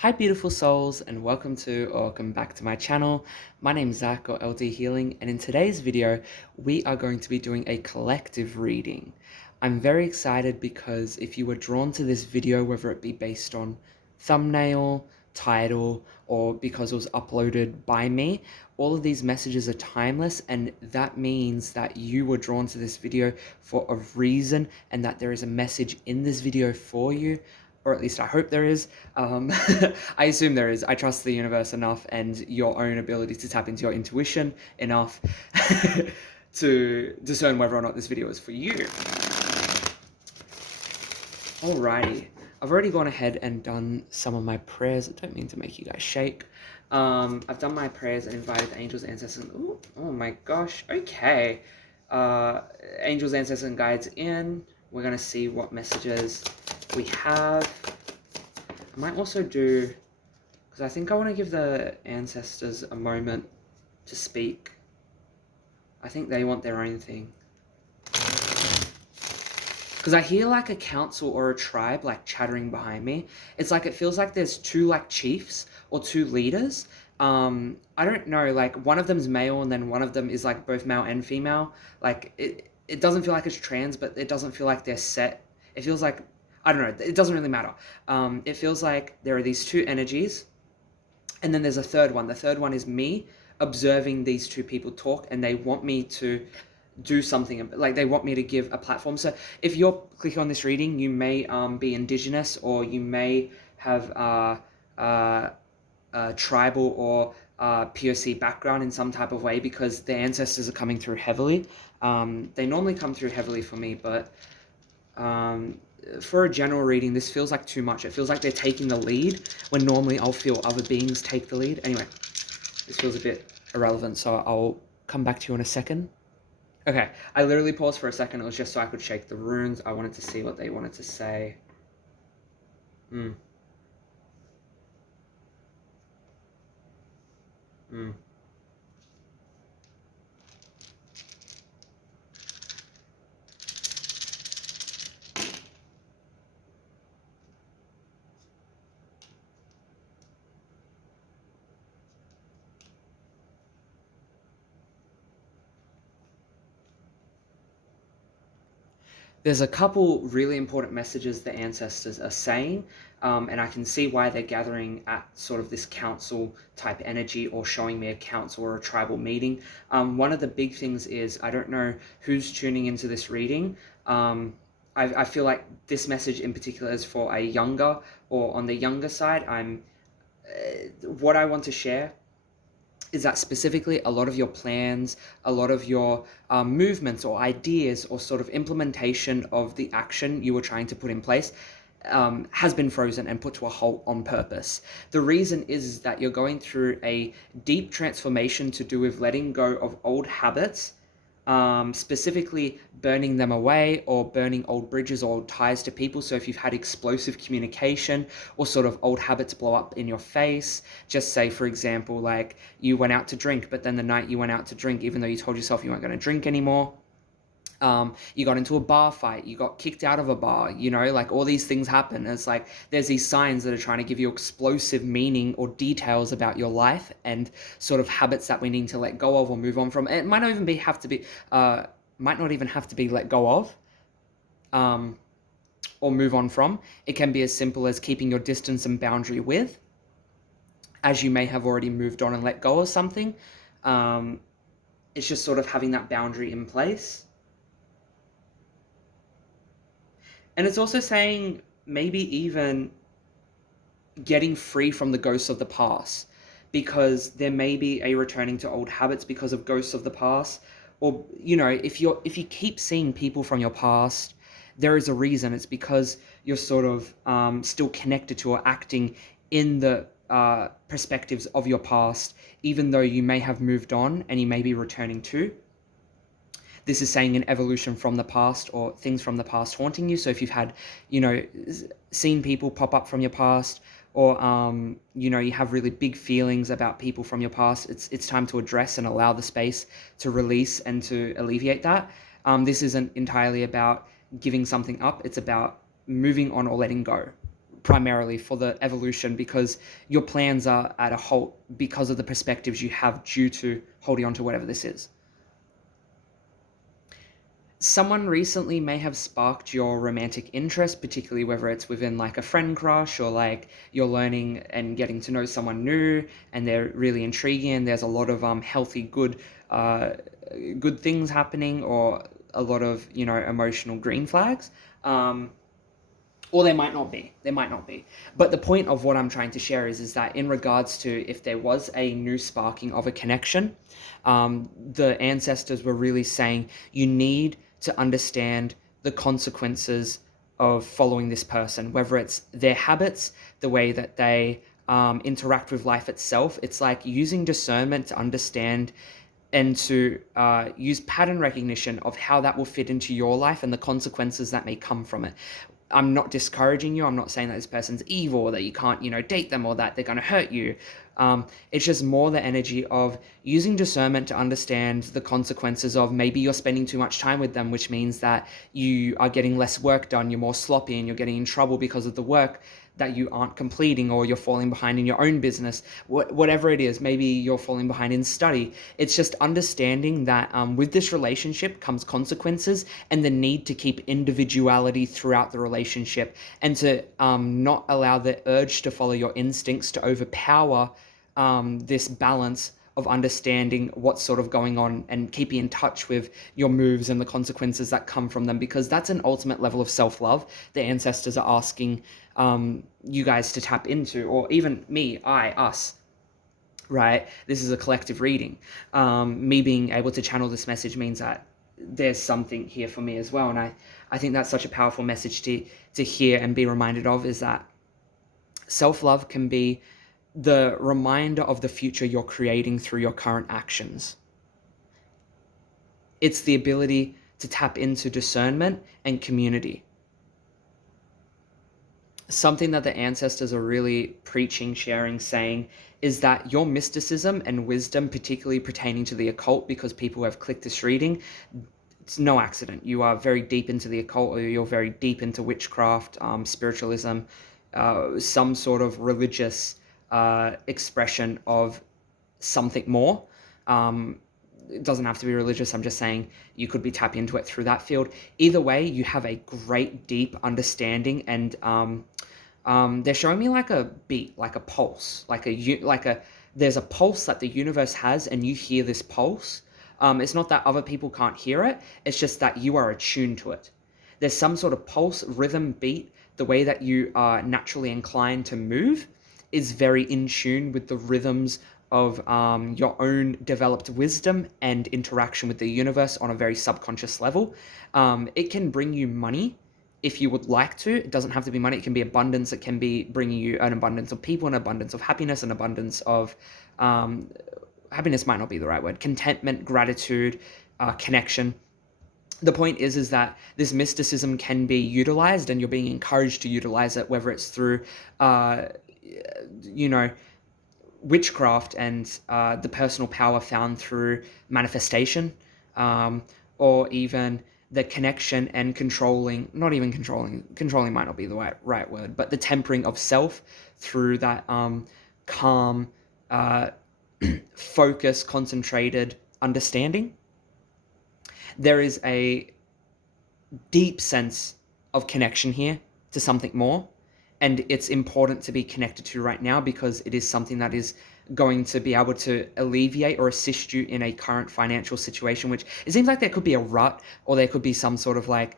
Hi beautiful souls, and welcome back to my channel. My name is Zach, or LD Healing, and in today's video we are going to be doing a collective reading. I'm very excited because if you were drawn to this video, whether it be based on thumbnail, title, or because it was uploaded by me, all of these messages are timeless, and that means that you were drawn to this video for a reason and that there is a message in this video for you, or at least I hope there is. I assume there is. I trust the universe enough and your own ability to tap into your intuition enough to discern whether or not this video is for you. Alrighty, I've already gone ahead and done some of my prayers. I don't mean to make you guys shake. I've done my prayers and invited the angels, ancestors. Ooh, oh my gosh. Okay. Angels, ancestors, and guides in. We're gonna see what messages we have. I might also do, because I think I want to give the ancestors a moment to speak. I think they want their own thing. Because I hear like a council or a tribe like chattering behind me. It's like, it feels like there's two like chiefs or two leaders. I don't know, like one of them's male and then one of them is like both male and female. Like it doesn't feel like it's trans, but it doesn't feel like they're set. It feels like, I don't know, it doesn't really matter. It feels like there are these two energies and then there's a third one. The third one is me observing these two people talk, and they want me to do something, like they want me to give a platform. So if you're clicking on this reading, you may be indigenous, or you may have tribal or POC background in some type of way, because the ancestors are coming through heavily. They normally come through heavily for me, but for a general reading, this feels like too much. It feels like they're taking the lead when normally I'll feel other beings take the lead. Anyway, this feels a bit irrelevant, so I'll come back to you in a second. Okay, I literally paused for a second. It was just so I could shake the runes. I wanted to see what they wanted to say. Mm. There's a couple really important messages the ancestors are saying, and I can see why they're gathering at sort of this council type energy, or showing me a council or a tribal meeting. One of the big things is, I don't know who's tuning into this reading. I feel like this message in particular is for a younger, or on the younger side. What I want to share is that specifically a lot of your plans, a lot of your movements or ideas, or sort of implementation of the action you were trying to put in place has been frozen and put to a halt on purpose. The reason is that you're going through a deep transformation to do with letting go of old habits, specifically burning them away, or burning old bridges or old ties to people. So if you've had explosive communication, or sort of old habits blow up in your face, just say, for example, like you went out to drink, but then the night you went out to drink, even though you told yourself you weren't going to drink anymore, you got into a bar fight, you got kicked out of a bar, you know, like all these things happen. It's like there's these signs that are trying to give you explosive meaning or details about your life, and sort of habits that we need to let go of or move on from. It might not even have to be let go of, or move on from. It can be as simple as keeping your distance and boundary with, as you may have already moved on and let go of something. It's just sort of having that boundary in place. And it's also saying maybe even getting free from the ghosts of the past, because there may be a returning to old habits because of ghosts of the past. Or, you know, if you keep seeing people from your past, there is a reason. It's because you're sort of still connected to, or acting in the perspectives of your past, even though you may have moved on and you may be returning to. This is saying an evolution from the past, or things from the past haunting you. So if you've had, you know, seen people pop up from your past, or, you know, you have really big feelings about people from your past, it's time to address and allow the space to release and to alleviate that. This isn't entirely about giving something up. It's about moving on or letting go, primarily for the evolution, because your plans are at a halt because of the perspectives you have due to holding on to whatever this is. Someone recently may have sparked your romantic interest, particularly whether it's within like a friend crush, or like you're learning and getting to know someone new and they're really intriguing and there's a lot of healthy, good things happening, or a lot of, emotional green flags. Or there might not be. There might not be. But the point of what I'm trying to share is that in regards to if there was a new sparking of a connection, the ancestors were really saying you need to understand the consequences of following this person, whether it's their habits, the way that they interact with life itself. It's like using discernment to understand and to use pattern recognition of how that will fit into your life and the consequences that may come from it. I'm not discouraging you. I'm not saying that this person's evil, or that you can't, date them, or that they're going to hurt you. It's just more the energy of using discernment to understand the consequences of maybe you're spending too much time with them, which means that you are getting less work done, you're more sloppy, and you're getting in trouble because of the work that you aren't completing, or you're falling behind in your own business, whatever it is. Maybe you're falling behind in study. It's just understanding that with this relationship comes consequences, and the need to keep individuality throughout the relationship, and to not allow the urge to follow your instincts to overpower this balance of understanding what's sort of going on and keeping in touch with your moves and the consequences that come from them, because that's an ultimate level of self-love the ancestors are asking you guys to tap into, or even me, us, right? This is a collective reading. Me being able to channel this message means that there's something here for me as well. And I think that's such a powerful message to hear and be reminded of, is that self-love can be the reminder of the future you're creating through your current actions. It's the ability to tap into discernment and community. Something that the ancestors are really preaching, sharing, saying is that your mysticism and wisdom, particularly pertaining to the occult, because people have clicked this reading, it's no accident. You are very deep into the occult, or you're very deep into witchcraft, spiritualism, some sort of religious expression of something more. It doesn't have to be religious. I'm just saying you could be tapping into it through that field. Either way, you have a great deep understanding, and they're showing me like a beat, like a pulse, there's a pulse that the universe has, and you hear this pulse. It's not that other people can't hear it. It's just that you are attuned to it. There's some sort of pulse, rhythm, beat. The way that you are naturally inclined to move is very in tune with the rhythms of your own developed wisdom and interaction with the universe on a very subconscious level. It can bring you money if you would like to. It doesn't have to be money. It can be abundance. It can be bringing you an abundance of people, an abundance of happiness, an abundance of happiness might not be the right word. Contentment, gratitude, connection. The point is that this mysticism can be utilized, and you're being encouraged to utilize it, whether it's through, witchcraft and the personal power found through manifestation, or even the connection and controlling might not be the right word, but the tempering of self through that calm, focus, concentrated understanding. There is a deep sense of connection here to something more, and it's important to be connected to right now, because it is something that is going to be able to alleviate or assist you in a current financial situation, which it seems like there could be a rut, or there could be some sort of like,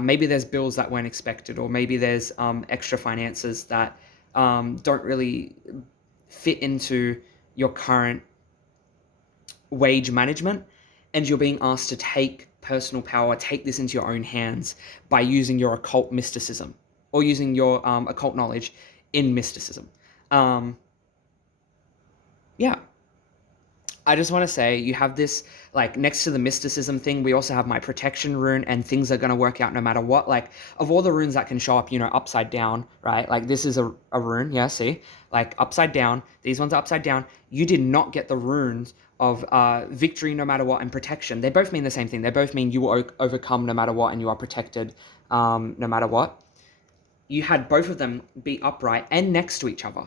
maybe there's bills that weren't expected, or maybe there's extra finances that don't really fit into your current wage management, and you're being asked to take personal power, take this into your own hands by using your occult mysticism, or using your occult knowledge in mysticism. Yeah. I just want to say, you have this, like, next to the mysticism thing, we also have my protection rune, and things are going to work out no matter what. Like, of all the runes that can show up, upside down, right? Like, this is a rune, yeah, see? Like, upside down. These ones are upside down. You did not get the runes of victory no matter what and protection. They both mean the same thing. They both mean you will overcome no matter what, and you are protected no matter what. you had both of them be upright and next to each other.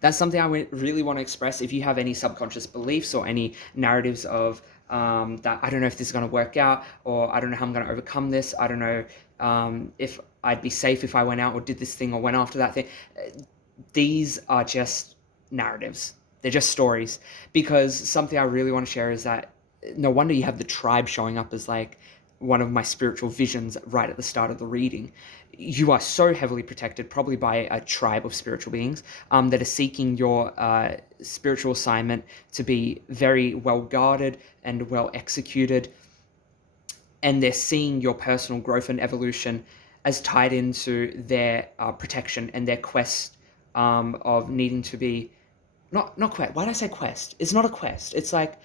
That's something I really want to express. If you have any subconscious beliefs or any narratives of that, I don't know if this is going to work out, or I don't know how I'm going to overcome this, I don't know if I'd be safe if I went out or did this thing or went after that thing. These are just narratives. They're just stories. Because something I really want to share is that no wonder you have the tribe showing up as like one of my spiritual visions right at the start of the reading. You are so heavily protected, probably by a tribe of spiritual beings that are seeking your spiritual assignment to be very well guarded and well executed. And they're seeing your personal growth and evolution as tied into their protection and their quest of needing to be not quest. Why did I say quest? It's not a quest. It's like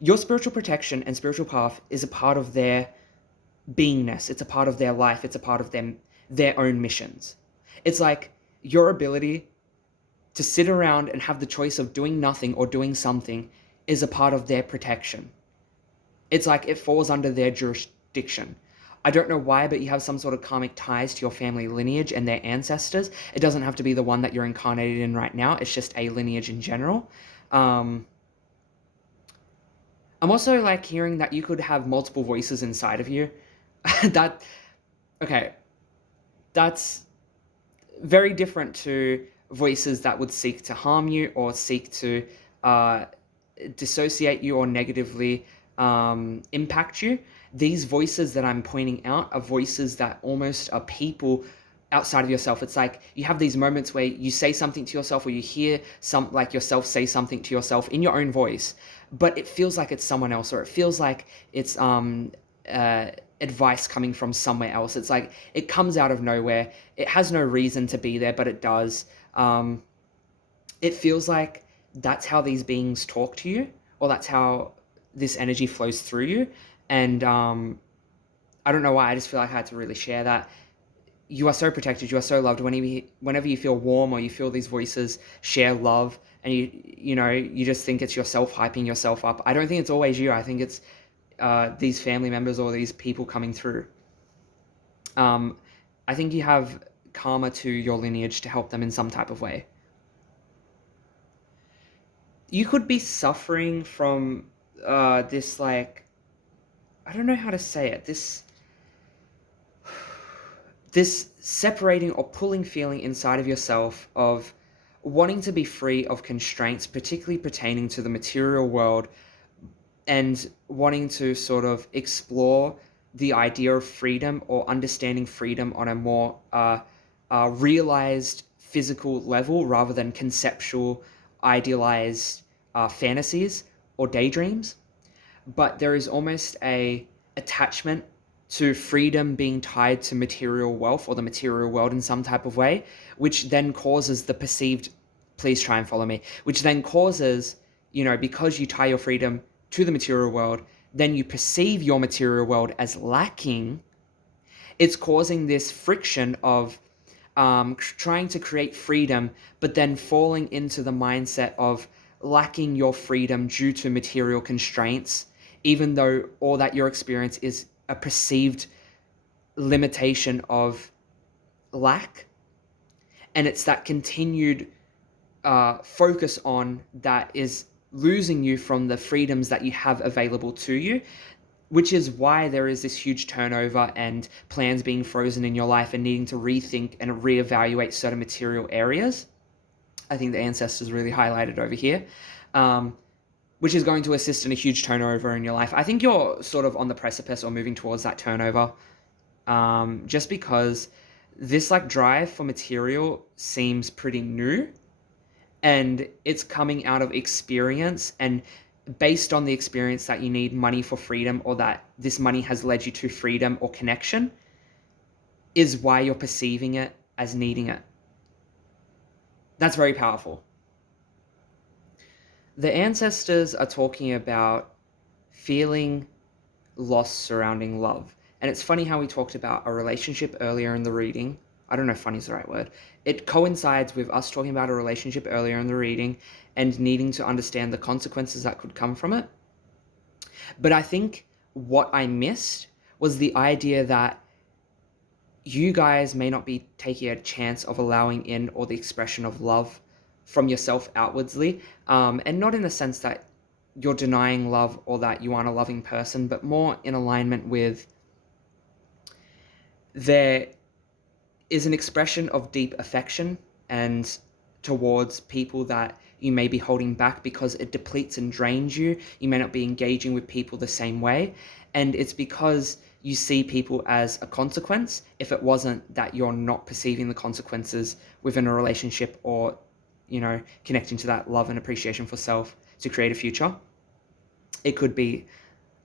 your spiritual protection and spiritual path is a part of their beingness. It's a part of their life. It's a part of their own missions. It's like your ability to sit around and have the choice of doing nothing or doing something is a part of their protection. It's like it falls under their jurisdiction. I don't know why, but you have some sort of karmic ties to your family lineage and their ancestors. It doesn't have to be the one that you're incarnated in right now. It's just a lineage in general. I'm also like hearing that you could have multiple voices inside of you. Okay, that's very different to voices that would seek to harm you or seek to dissociate you or negatively impact you. These voices that I'm pointing out are voices that almost are people outside of yourself. It's like you have these moments where you say something to yourself, or you hear like yourself say something to yourself in your own voice, but it feels like it's someone else, or it feels like it's advice coming from somewhere else. It's like it comes out of nowhere. It has no reason to be there, but it does. It feels like that's how these beings talk to you, or that's how this energy flows through you. And I don't know why, I just feel like I had to really share that. You are so protected, you are so loved. Whenever you feel warm or you feel these voices share love, and you just think it's yourself hyping yourself up. I don't think it's always you. I think it's these family members or these people coming through. I think you have karma to your lineage to help them in some type of way. You could be suffering from this, like, I don't know how to say it, this separating or pulling feeling inside of yourself of wanting to be free of constraints, particularly pertaining to the material world, and wanting to sort of explore the idea of freedom or understanding freedom on a more realized physical level rather than conceptual, idealized fantasies or daydreams. But there is almost a attachment to freedom being tied to material wealth or the material world in some type of way, which then causes the perceived, please try and follow me, which then causes, because you tie your freedom to the material world, then you perceive your material world as lacking. It's causing this friction of trying to create freedom, but then falling into the mindset of lacking your freedom due to material constraints, even though all that your experience is a perceived limitation of lack. And it's that continued focus on that is losing you from the freedoms that you have available to you, which is why there is this huge turnover and plans being frozen in your life and needing to rethink and reevaluate certain material areas. I think the ancestors really highlighted over here, which is going to assist in a huge turnover in your life. I think you're sort of on the precipice or moving towards that turnover, just because this like drive for material seems pretty new, and it's coming out of experience, and based on the experience that you need money for freedom, or that this money has led you to freedom or connection, is why you're perceiving it as needing it. That's very powerful. The ancestors are talking about feeling loss surrounding love. And it's funny how we talked about a relationship earlier in the reading. I don't know if funny is the right word. It coincides with us talking about a relationship earlier in the reading and needing to understand the consequences that could come from it. But I think what I missed was the idea that you guys may not be taking a chance of allowing in or the expression of love from yourself outwardly, and not in the sense that you're denying love or that you aren't a loving person, but more in alignment with there is an expression of deep affection and towards people that you may be holding back because it depletes and drains you. You may not be engaging with people the same way. And it's because you see people as a consequence. If it wasn't that you're not perceiving the consequences within a relationship or, connecting to that love and appreciation for self to create a future, it could be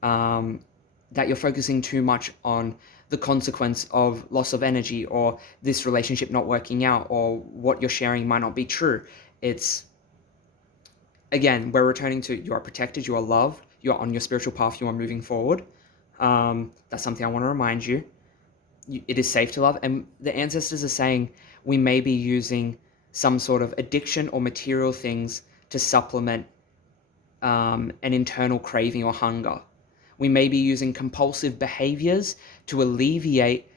that you're focusing too much on the consequence of loss of energy or this relationship not working out or what you're sharing might not be true. It's, again, we're returning to you are protected, you are loved, you are on your spiritual path, you are moving forward. That's something I want to remind you. It is safe to love. And the ancestors are saying we may be using some sort of addiction or material things to supplement an internal craving or hunger. We may be using compulsive behaviors to alleviate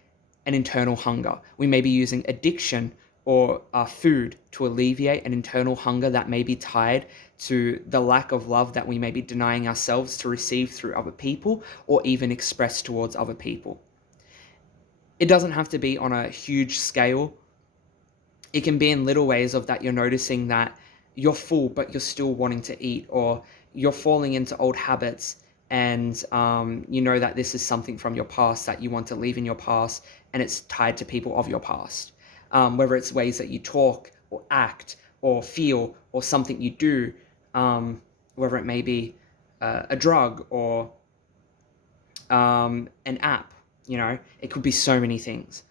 an internal hunger. We may be using addiction or food to alleviate an internal hunger that may be tied to the lack of love that we may be denying ourselves to receive through other people or even express towards other people. It doesn't have to be on a huge scale. It can be in little ways of that you're noticing that you're full but you're still wanting to eat, or you're falling into old habits and you know that this is something from your past that you want to leave in your past and it's tied to people of your past. Whether it's ways that you talk or act or feel or something you do, whether it may be a drug or an app, it could be so many things.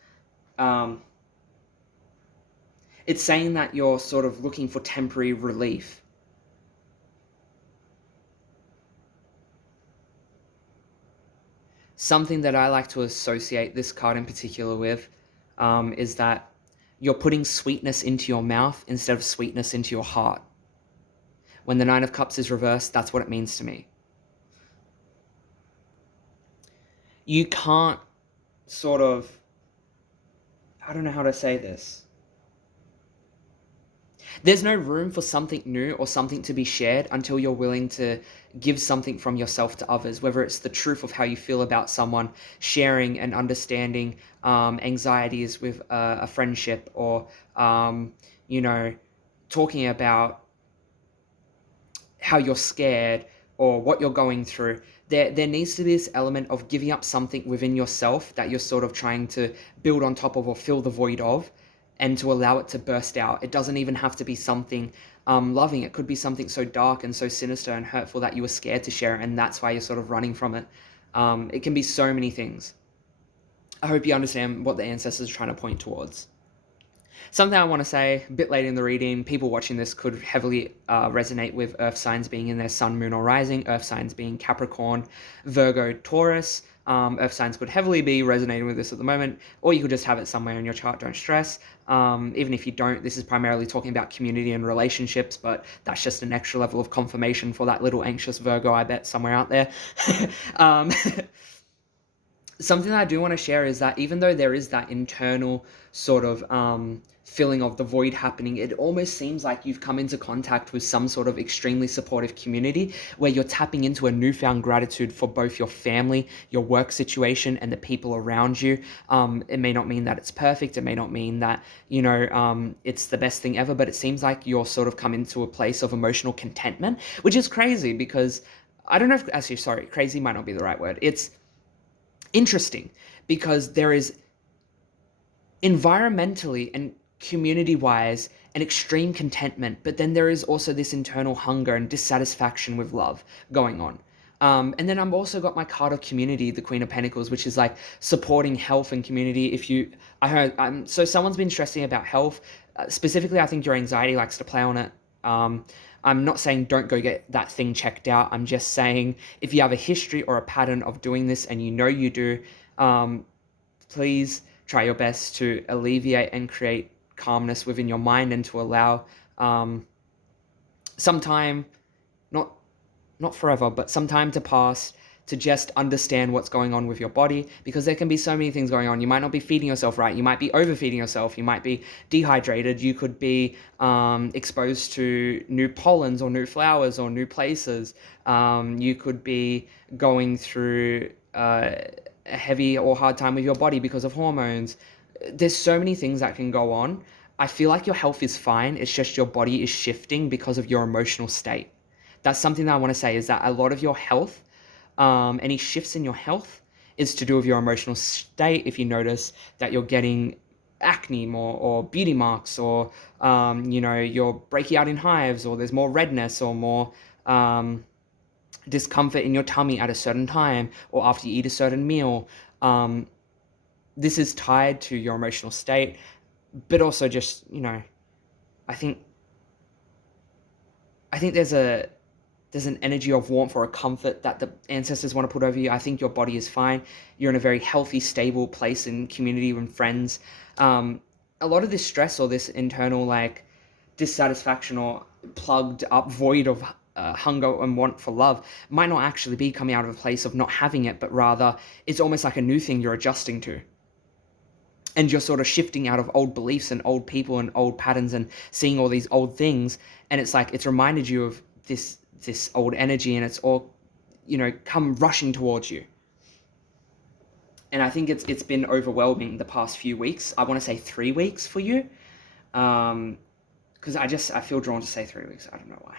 It's saying that you're sort of looking for temporary relief. Something that I like to associate this card in particular with is that you're putting sweetness into your mouth instead of sweetness into your heart. When the Nine of Cups is reversed, that's what it means to me. You can't sort of, I don't know how to say this. There's no room for something new or something to be shared until you're willing to give something from yourself to others, whether it's the truth of how you feel about someone, sharing and understanding anxieties with a friendship, or, talking about how you're scared or what you're going through. There needs to be this element of giving up something within yourself that you're sort of trying to build on top of or fill the void of, and to allow it to burst out. It doesn't even have to be something loving. It could be something so dark and so sinister and hurtful that you were scared to share, and that's why you're sort of running from it. It can be so many things. I hope you understand what the ancestors are trying to point towards. Something I want to say, a bit late in the reading, people watching this could heavily resonate with earth signs being in their sun, moon, or rising, earth signs being Capricorn, Virgo, Taurus. Earth signs could heavily be resonating with this at the moment, or you could just have it somewhere in your chart, don't stress. Even if you don't, this is primarily talking about community and relationships, but that's just an extra level of confirmation for that little anxious Virgo, I bet, somewhere out there. Something that I do want to share is that even though there is that internal sort of filling of the void happening, it almost seems like you've come into contact with some sort of extremely supportive community where you're tapping into a newfound gratitude for both your family, your work situation, and the people around you. It may not mean that it's perfect. It may not mean that, it's the best thing ever, but it seems like you're sort of come into a place of emotional contentment, which is crazy because I don't know if, actually, sorry, crazy might not be the right word. It's interesting because there is environmentally and community-wise an extreme contentment, but then there is also this internal hunger and dissatisfaction with love going on. And then I've also got my card of community, the Queen of Pentacles, which is like supporting health and community. So someone's been stressing about health. Specifically, I think your anxiety likes to play on it. I'm not saying don't go get that thing checked out. I'm just saying if you have a history or a pattern of doing this and you do, please try your best to alleviate and create calmness within your mind and to allow some time, not forever, but some time to pass to just understand what's going on with your body, because there can be so many things going on. You might not be feeding yourself right. You might be overfeeding yourself. You might be dehydrated. You could be exposed to new pollens or new flowers or new places. You could be going through a heavy or hard time with your body because of hormones. There's so many things that can go on. I feel like your health is fine. It's just your body is shifting because of your emotional state. That's something that I want to say, is that a lot of your health, any shifts in your health, is to do with your emotional state. If you notice that you're getting acne more, or beauty marks, or you're breaking out in hives, or there's more redness, or more discomfort in your tummy at a certain time, or after you eat a certain meal, this is tied to your emotional state. But also just, I think there's an energy of warmth or a comfort that the ancestors want to put over you. I think your body is fine. You're in a very healthy, stable place in community and friends. A lot of this stress or this internal dissatisfaction or plugged up void of hunger and want for love might not actually be coming out of a place of not having it, but rather it's almost like a new thing you're adjusting to. And you're sort of shifting out of old beliefs and old people and old patterns and seeing all these old things. And it's like, it's reminded you of this old energy, and it's all, come rushing towards you. And I think it's been overwhelming the past few weeks. I want to say 3 weeks for you. Because I feel drawn to say 3 weeks. I don't know why.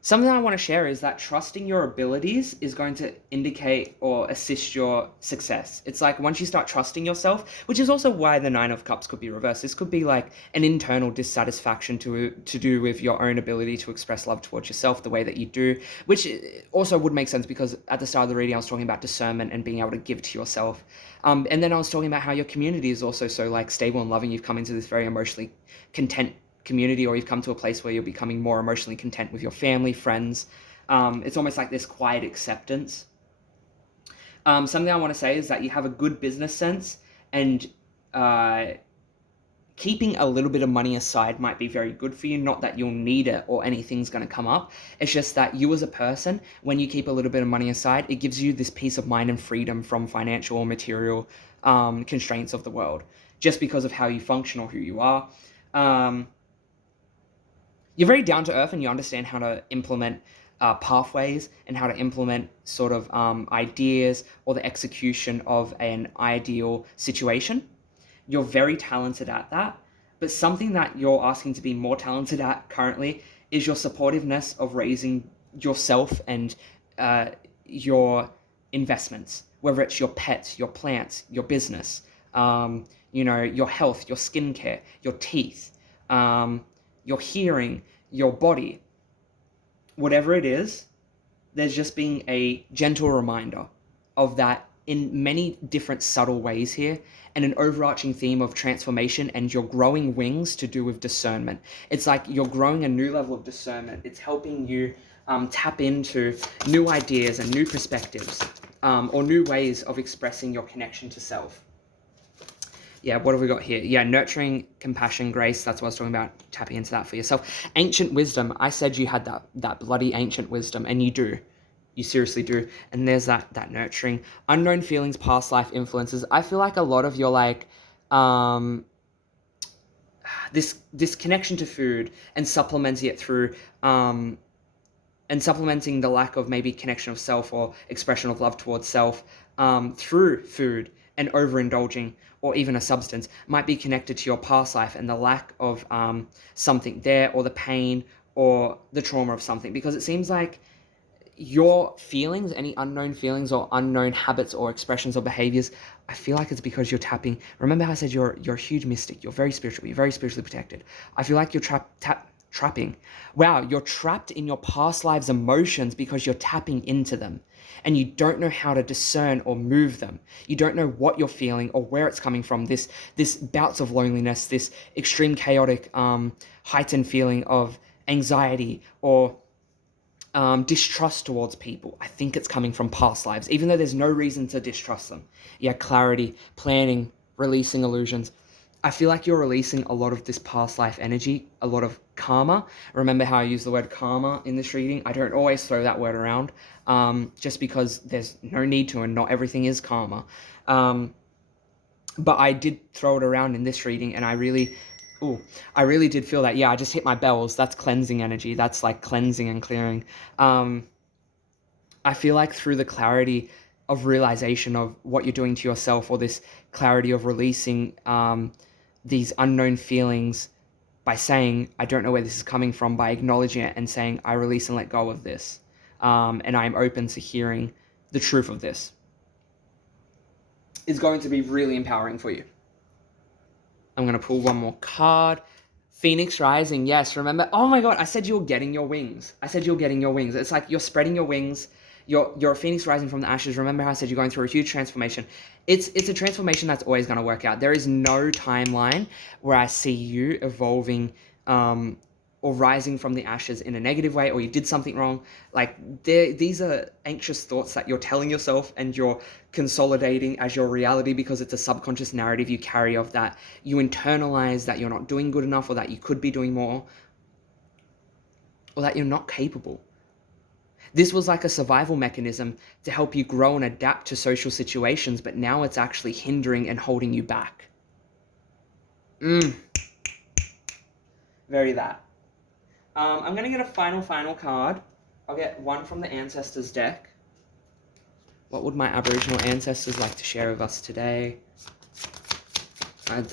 Something I want to share is that trusting your abilities is going to indicate or assist your success. It's like once you start trusting yourself, which is also why the 9 of Cups could be reversed. This could be like an internal dissatisfaction to do with your own ability to express love towards yourself the way that you do, which also would make sense because at the start of the reading I was talking about discernment and being able to give to yourself. And then I was talking about how your community is also so stable and loving. You've come into this very emotionally content community, or you've come to a place where you're becoming more emotionally content with your family, friends. It's almost like this quiet acceptance. Something I want to say is that you have a good business sense, and keeping a little bit of money aside might be very good for you. Not that you'll need it or anything's going to come up. It's just that you as a person, when you keep a little bit of money aside, it gives you this peace of mind and freedom from financial or material constraints of the world, just because of how you function or who you are. You're very down to earth, and you understand how to implement pathways and how to implement sort of ideas or the execution of an ideal situation. You're very talented at that, but something that you're asking to be more talented at currently is your supportiveness of raising yourself and your investments, whether it's your pets, your plants, your business, your health, your skincare, your teeth, your hearing, your body, whatever it is. There's just being a gentle reminder of that in many different subtle ways here, and an overarching theme of transformation, and your growing wings to do with discernment. It's like you're growing a new level of discernment. It's helping you tap into new ideas and new perspectives, or new ways of expressing your connection to self. Yeah, what have we got here? Yeah, nurturing, compassion, grace. That's what I was talking about, tapping into that for yourself. Ancient wisdom. I said you had that bloody ancient wisdom, and you do. You seriously do. And there's that nurturing. Unknown feelings, past life influences. I feel like a lot of your this connection to food and supplementing it through and supplementing the lack of maybe connection of self or expression of love towards self through food and overindulging, or even a substance, might be connected to your past life and the lack of something there, or the pain or the trauma of something. Because it seems like your feelings, any unknown feelings or unknown habits or expressions or behaviors, I feel like it's because you're tapping. Remember how I said you're a huge mystic, you're very spiritual, you're very spiritually protected. I feel like you're trapping. Wow, you're trapped in your past lives' emotions because you're tapping into them, and you don't know how to discern or move them. You don't know what you're feeling or where it's coming from. This bouts of loneliness, this extreme chaotic, heightened feeling of anxiety or distrust towards people. I think it's coming from past lives, even though there's no reason to distrust them. Yeah, clarity, planning, releasing illusions. I feel like you're releasing a lot of this past life energy, a lot of karma. Remember how I use the word karma in this reading? I don't always throw that word around, just because there's no need to, and not everything is karma. But I did throw it around in this reading, and I really did feel that. Yeah, I just hit my bells. That's cleansing energy. That's like cleansing and clearing. I feel like through the clarity of realization of what you're doing to yourself, or this clarity of releasing these unknown feelings by saying, I don't know where this is coming from, by acknowledging it and saying, I release and let go of this. And I'm open to hearing the truth of this, is going to be really empowering for you. I'm going to pull one more card. Phoenix rising. Yes, remember? Oh my God, I said you're getting your wings. It's like you're spreading your wings. You're a phoenix rising from the ashes. Remember how I said you're going through a huge transformation? It's a transformation that's always going to work out. There is no timeline where I see you evolving or rising from the ashes in a negative way, or you did something wrong. Like, these are anxious thoughts that you're telling yourself, and you're consolidating as your reality, because it's a subconscious narrative you carry of that. You internalize that you're not doing good enough, or that you could be doing more, or that you're not capable. This was like a survival mechanism to help you grow and adapt to social situations, but now it's actually hindering and holding you back. Very that. I'm going to get a final card. I'll get one from the Ancestors deck. What would my Aboriginal ancestors like to share with us today?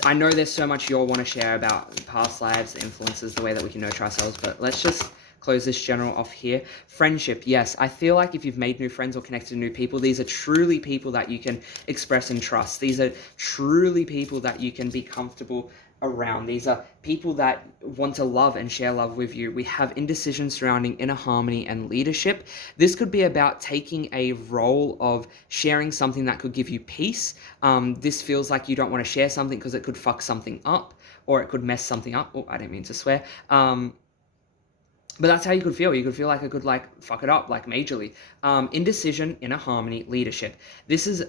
I know there's so much you all want to share about past lives, the influences, the way that we can nurture ourselves, but let's just close this general off here. Friendship, yes. I feel like if you've made new friends or connected to new people, these are truly people that you can express and trust. These are truly people that you can be comfortable around. These are people that want to love and share love with you. We have indecision surrounding inner harmony and leadership. This could be about taking a role of sharing something that could give you peace. This feels like you don't want to share something because it could fuck something up, or it could mess something up. Oh, I didn't mean to swear. But that's how you could feel. You could feel like it could like fuck it up, like majorly. Indecision, inner harmony, leadership. This is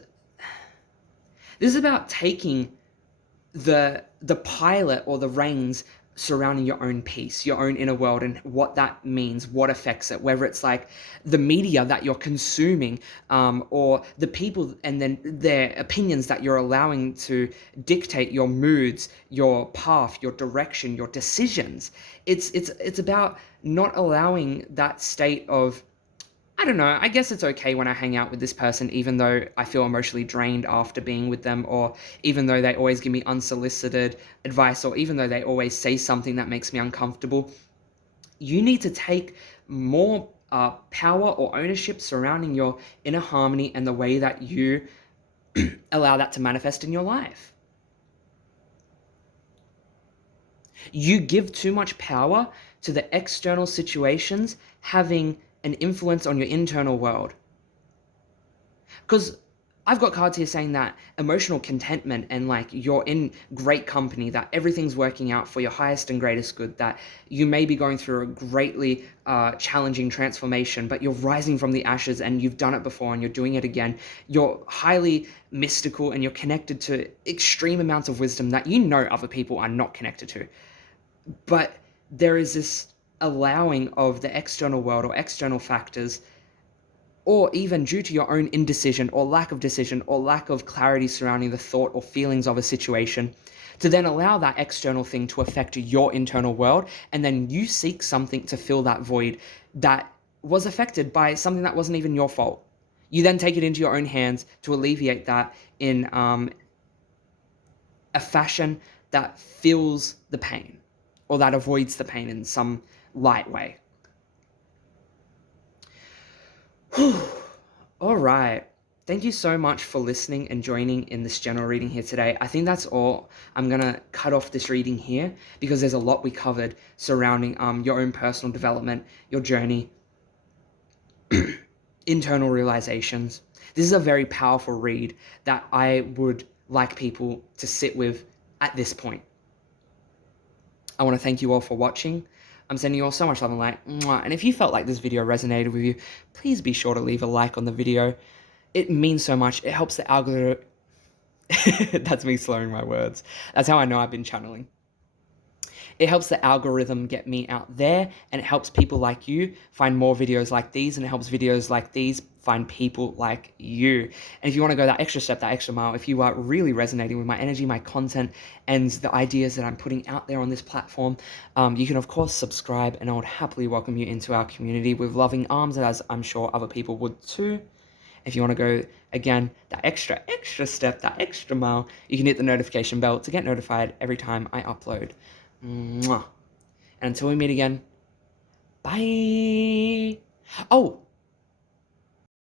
about taking the pilot or the reins surrounding your own peace, your own inner world, and what that means, what affects it, whether it's like the media that you're consuming, or the people and then their opinions that you're allowing to dictate your moods, your path, your direction, your decisions. It's about not allowing that state of, I don't know, I guess it's okay when I hang out with this person, even though I feel emotionally drained after being with them, or even though they always give me unsolicited advice, or even though they always say something that makes me uncomfortable. You need to take more power or ownership surrounding your inner harmony and the way that you allow that to manifest in your life. You give too much power to the external situations having an influence on your internal world. Because I've got cards here saying that emotional contentment and like you're in great company, that everything's working out for your highest and greatest good, that you may be going through a greatly challenging transformation, but you're rising from the ashes and you've done it before and you're doing it again. You're highly mystical and you're connected to extreme amounts of wisdom that you know other people are not connected to. But there is this allowing of the external world or external factors, or even due to your own indecision or lack of decision or lack of clarity surrounding the thought or feelings of a situation, to then allow that external thing to affect your internal world, and then you seek something to fill that void that was affected by something that wasn't even your fault. You then take it into your own hands to alleviate that in a fashion that fills the pain, or that avoids the pain in some light way. All right. Thank you so much for listening and joining in this general reading here today. I think that's all. I'm going to cut off this reading here because there's a lot we covered surrounding your own personal development, your journey, internal realizations. This is a very powerful read that I would like people to sit with at this point. I want to thank you all for watching. I'm sending you all so much love and light. And if you felt like this video resonated with you, please be sure to leave a like on the video. It means so much. It helps the algorithm. That's me slurring my words. That's how I know I've been channeling. It helps the algorithm get me out there, and it helps people like you find more videos like these, and it helps videos like these find people like you. And if you want to go that extra step, that extra mile, if you are really resonating with my energy, my content, and the ideas that I'm putting out there on this platform, you can of course subscribe, and I would happily welcome you into our community with loving arms, as I'm sure other people would too. If you want to go, again, that extra step, that extra mile, you can hit the notification bell to get notified every time I upload. Mwah. And until we meet again, bye. Oh,